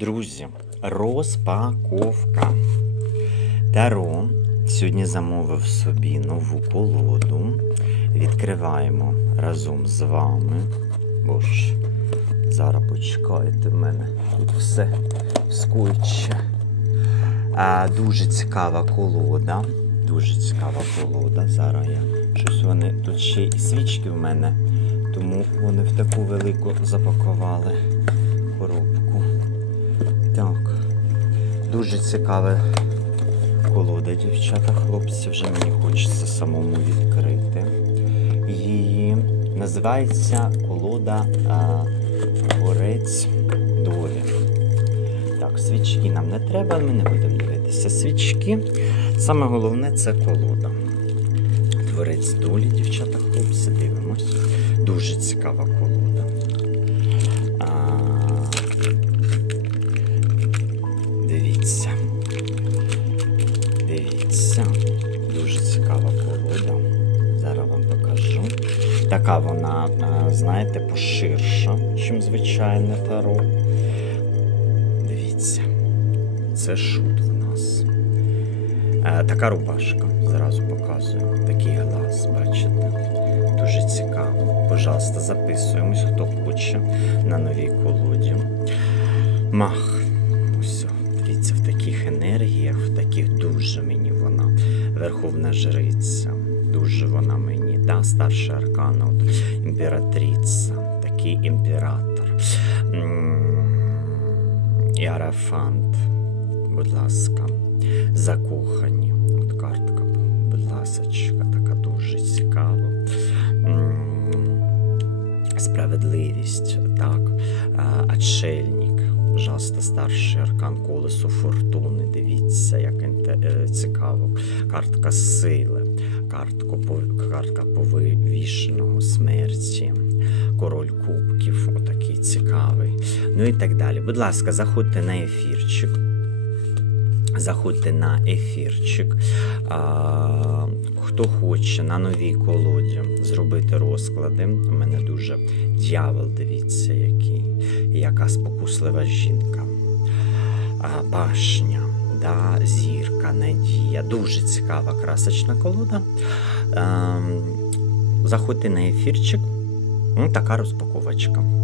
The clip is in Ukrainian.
Друзі, розпаковка. Таро сьогодні замовив собі нову колоду. Відкриваємо разом з вами. Бо ж, зараз почекайте в мене. Тут все скотче. А, дуже цікава колода. Дуже цікава колода. Зараз я щось вони. Тут ще й свічки в мене, тому вони в таку велику запакували коробку. Так. Дуже цікава колода, дівчата, хлопці, вже мені хочеться самому відкрити. Її називається колода а, Творець долі. Так, свічки нам не треба, ми не будемо дивитися свічки. Саме головне це колода. Творець долі, дівчата, хлопці, дивимось. Дуже цікава колода. Дивіться. Дивіться. Дуже цікава колода. Зараз вам покажу. Така вона, знаєте, поширша, ніж звичайне таро. Дивіться. Це шут в нас. Е, така рубашка. Зразу показую. Такий глаз, бачите? Дуже цікаво. Пожалуйста, записуємось, хто хоче на новій колоді. Мах. Енергіях, таких дуже мені вона. Верховна жриця. Дуже вона мені. Да? Старша аркана, от, імператриця, такий імператор. М, Іарафант, будь ласка, закохані. От картка, будь ласочка, така дуже цікава. Справедливість, так. А, Отшельник, пожалуйста, старший аркан колесу фортуни. Дивіться, як е, цікаво. Картка сили, картка, пов- картка повішеного смерті, король кубків, отакий цікавий. Ну і так далі. Будь ласка, заходьте на ефірчик. Заходьте на ефірчик. А, хто хоче на новій колоді зробити розклади. У мене дуже дьявол, дивіться, який, яка спокуслива жінка. А, башня, да, зірка, надія. Дуже цікава красочна колода. А, заходьте на ефірчик. Ну, така розпаковочка.